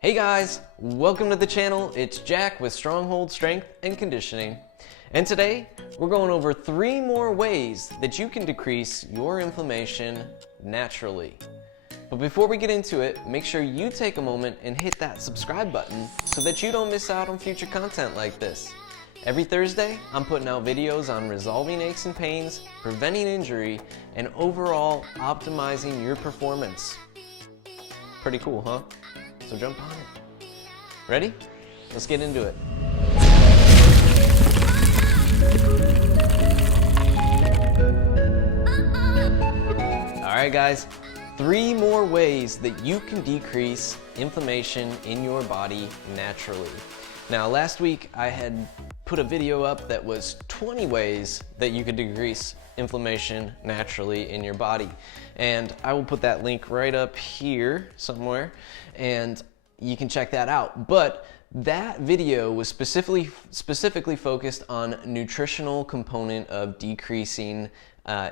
Hey guys, welcome to the channel. It's Jack with Stronghold Strength and Conditioning. And today, we're going over 3 more ways that you can decrease your inflammation naturally. But before we get into it, make sure you take a moment and hit that subscribe button so that you don't miss out on future content like this. Every Thursday, I'm putting out videos on resolving aches and pains, preventing injury, and overall optimizing your performance. Pretty cool, huh? So jump on it. Ready? Let's get into it. Alright guys, 3 more ways that you can decrease inflammation in your body naturally. Now last week I had put a video up that was 20 ways that you could decrease inflammation naturally in your body. And I will put that link right up here somewhere and you can check that out. But that video was specifically focused on nutritional component of decreasing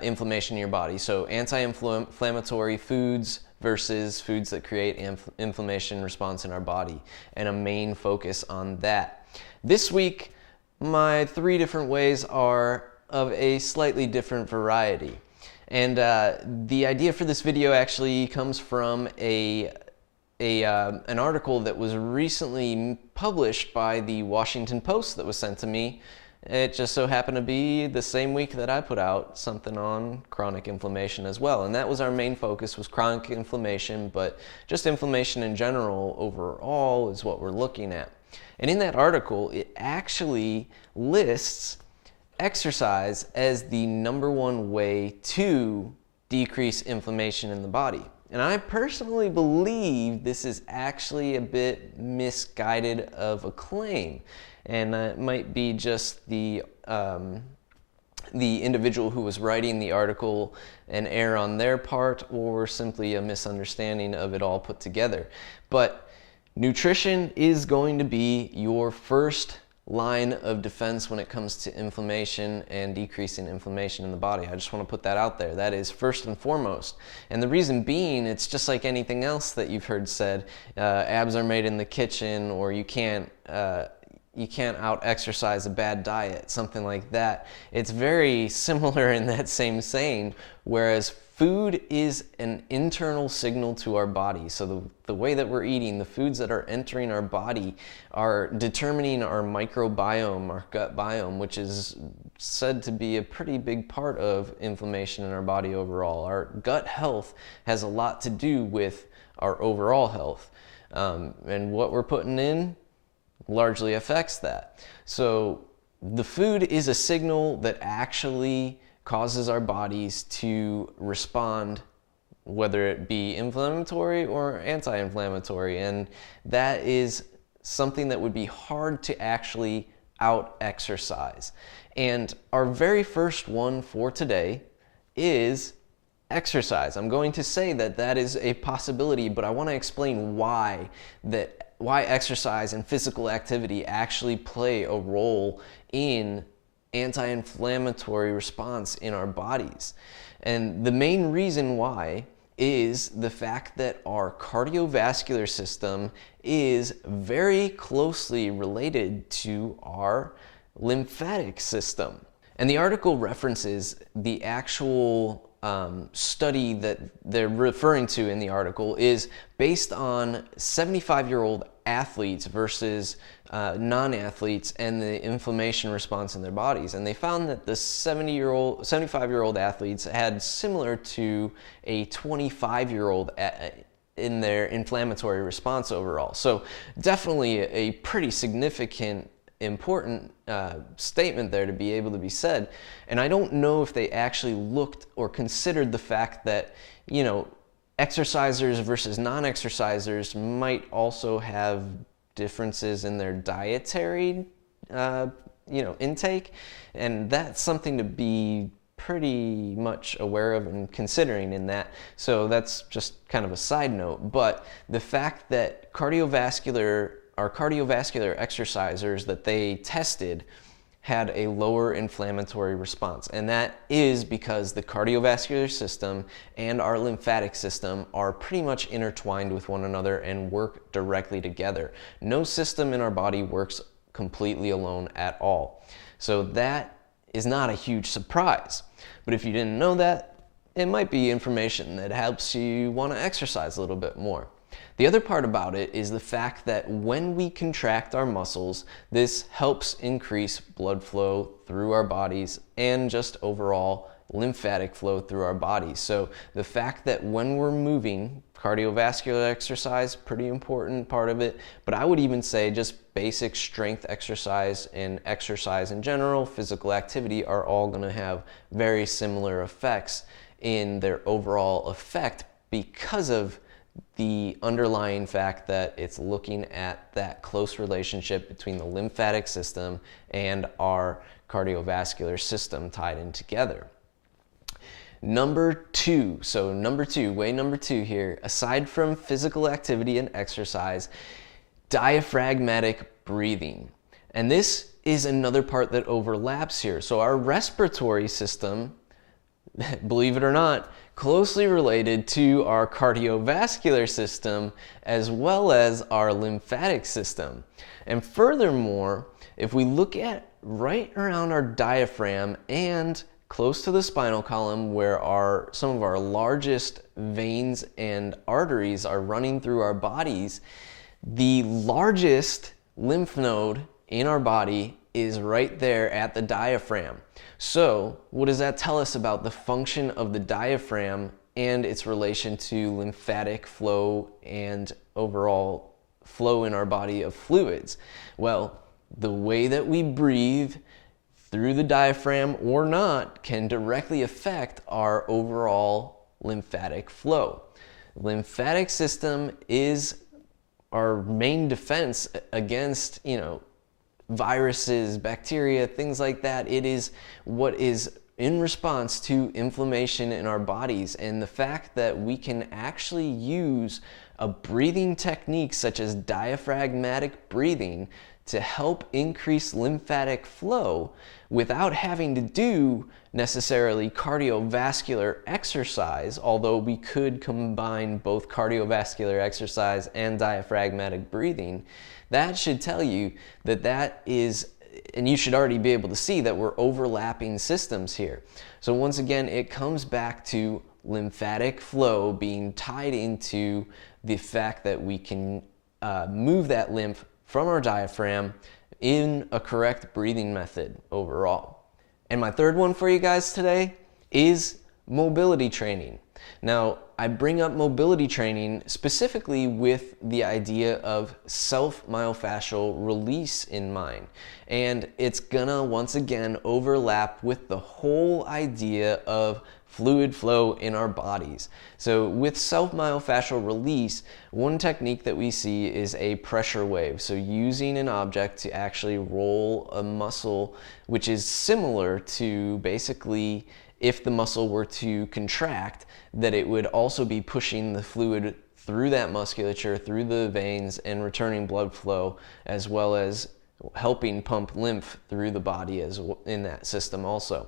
inflammation in your body. So anti-inflammatory foods versus foods that create inflammation response in our body, and a main focus on that. This week, my 3 different ways are of a slightly different variety. And the idea for this video actually comes from an article that was recently published by the Washington Post that was sent to me. It just so happened to be the same week that I put out something on chronic inflammation as well. And that was our main focus, was chronic inflammation, but just inflammation in general overall is what we're looking at. And in that article, it actually lists exercise as the #1 way to decrease inflammation in the body. And I personally believe this is actually a bit misguided of a claim. And it might be just the individual who was writing the article an error on their part, or simply a misunderstanding of it all put together. But nutrition is going to be your first line of defense when it comes to inflammation and decreasing inflammation in the body. I just want to put that out there. That is first and foremost. And the reason being, it's just like anything else that you've heard said. Abs are made in the kitchen, or you can't out-exercise a bad diet, something like that. It's very similar in that same saying, whereas food is an internal signal to our body. So the way that we're eating, the foods that are entering our body are determining our microbiome, our gut biome, which is said to be a pretty big part of inflammation in our body overall. Our gut health has a lot to do with our overall health. And what we're putting in largely affects that. So the food is a signal that actually causes our bodies to respond, whether it be inflammatory or anti-inflammatory, and that is something that would be hard to actually out-exercise. And our very first one for today is exercise. I'm going to say that that is a possibility, but I want to explain why exercise and physical activity actually play a role in anti-inflammatory response in our bodies. And the main reason why is the fact that our cardiovascular system is very closely related to our lymphatic system. And the article references the actual study that they're referring to in the article is based on 75-year-old athletes versus non-athletes and the inflammation response in their bodies. And they found that the 75-year-old athletes had similar to a 25-year-old in their inflammatory response overall. So definitely a pretty significant, important statement there to be able to be said. And I don't know if they actually looked or considered the fact that, you know, exercisers versus non-exercisers might also have differences in their dietary intake, and that's something to be pretty much aware of and considering in that. So that's just kind of a side note. But the fact that our cardiovascular exercisers that they tested had a lower inflammatory response. And that is because the cardiovascular system and our lymphatic system are pretty much intertwined with one another and work directly together. No system in our body works completely alone at all. So that is not a huge surprise. But if you didn't know that, it might be information that helps you want to exercise a little bit more. The other part about it is the fact that when we contract our muscles, this helps increase blood flow through our bodies and just overall lymphatic flow through our bodies. So the fact that when we're moving, cardiovascular exercise, pretty important part of it, but I would even say just basic strength exercise and exercise in general, physical activity, are all going to have very similar effects in their overall effect because of the underlying fact that it's looking at that close relationship between the lymphatic system and our cardiovascular system tied in together. Number two, way number two here, aside from physical activity and exercise, diaphragmatic breathing. And this is another part that overlaps here. So our respiratory system, believe it or not, closely related to our cardiovascular system as well as our lymphatic system. And furthermore, if we look at right around our diaphragm and close to the spinal column where some of our largest veins and arteries are running through our bodies, the largest lymph node in our body is right there at the diaphragm. So what does that tell us about the function of the diaphragm and its relation to lymphatic flow and overall flow in our body of fluids? Well, the way that we breathe through the diaphragm or not can directly affect our overall lymphatic flow. Lymphatic system is our main defense against, viruses, bacteria, things like that. It is what is in response to inflammation in our bodies. And the fact that we can actually use a breathing technique such as diaphragmatic breathing to help increase lymphatic flow without having to do necessarily cardiovascular exercise, although we could combine both cardiovascular exercise and diaphragmatic breathing, that should tell you that is, and you should already be able to see that we're overlapping systems here. So once again, it comes back to lymphatic flow being tied into the fact that we can move that lymph from our diaphragm in a correct breathing method overall. And my third one for you guys today is mobility training. Now, I bring up mobility training specifically with the idea of self-myofascial release in mind. And it's gonna, once again, overlap with the whole idea of fluid flow in our bodies. So with self-myofascial release, one technique that we see is a pressure wave. So using an object to actually roll a muscle, which is similar to basically if the muscle were to contract, that it would also be pushing the fluid through that musculature, through the veins, and returning blood flow, as well as helping pump lymph through the body in that system also.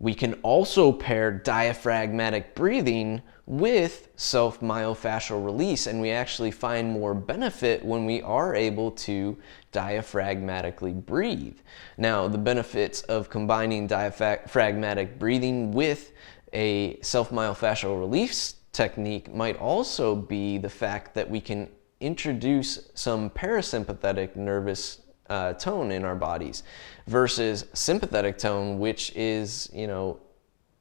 We can also pair diaphragmatic breathing with self-myofascial release, and we actually find more benefit when we are able to diaphragmatically breathe. Now, the benefits of combining diaphragmatic breathing with a self-myofascial release technique might also be the fact that we can introduce some parasympathetic nervous tone in our bodies versus sympathetic tone, which is,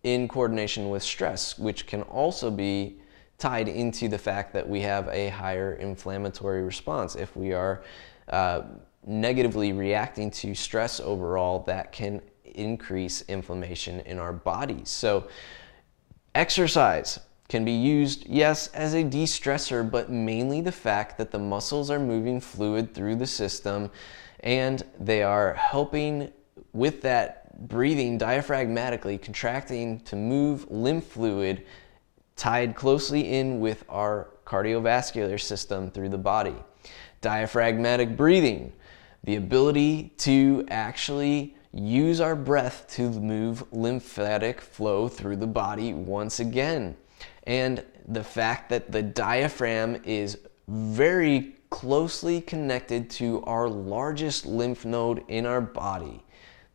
in coordination with stress, which can also be tied into the fact that we have a higher inflammatory response. If we are negatively reacting to stress overall, that can increase inflammation in our bodies. So exercise can be used, yes, as a de-stressor, but mainly the fact that the muscles are moving fluid through the system and they are helping with that breathing diaphragmatically, contracting to move lymph fluid tied closely in with our cardiovascular system through the body. Diaphragmatic breathing, the ability to actually use our breath to move lymphatic flow through the body once again. And the fact that the diaphragm is very closely connected to our largest lymph node in our body.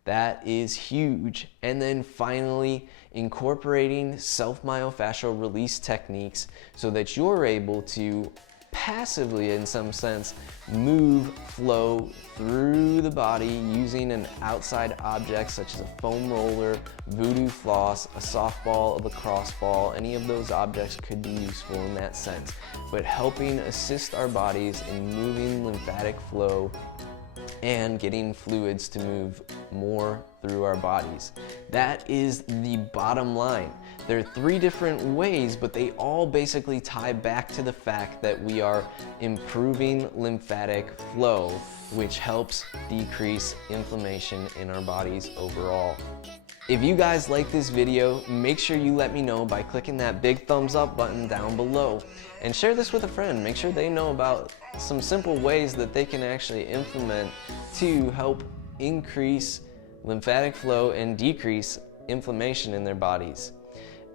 That is huge. And then finally, incorporating self-myofascial release techniques so that you're able to passively, in some sense, move flow through the body using an outside object such as a foam roller, voodoo floss, a softball, a lacrosse ball. Any of those objects could be useful in that sense, but helping assist our bodies in moving lymphatic flow and getting fluids to move more through our bodies. That is the bottom line. There are 3 different ways, but they all basically tie back to the fact that we are improving lymphatic flow, which helps decrease inflammation in our bodies overall. If you guys like this video, make sure you let me know by clicking that big thumbs up button down below, and share this with a friend. Make sure they know about some simple ways that they can actually implement to help increase lymphatic flow and decrease inflammation in their bodies.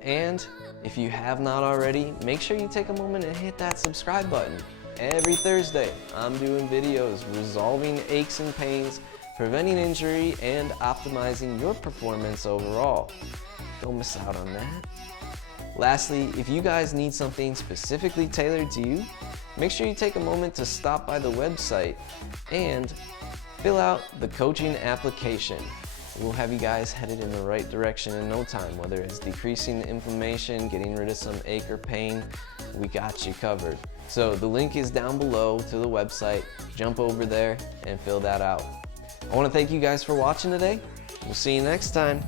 And if you have not already, make sure you take a moment and hit that subscribe button. Every Thursday, I'm doing videos resolving aches and pains, preventing injury, and optimizing your performance overall. Don't miss out on that. Lastly, if you guys need something specifically tailored to you, make sure you take a moment to stop by the website and fill out the coaching application. We'll have you guys headed in the right direction in no time, whether it's decreasing inflammation, getting rid of some ache or pain, we got you covered. So the link is down below to the website. Jump over there and fill that out. I want to thank you guys for watching today. We'll see you next time.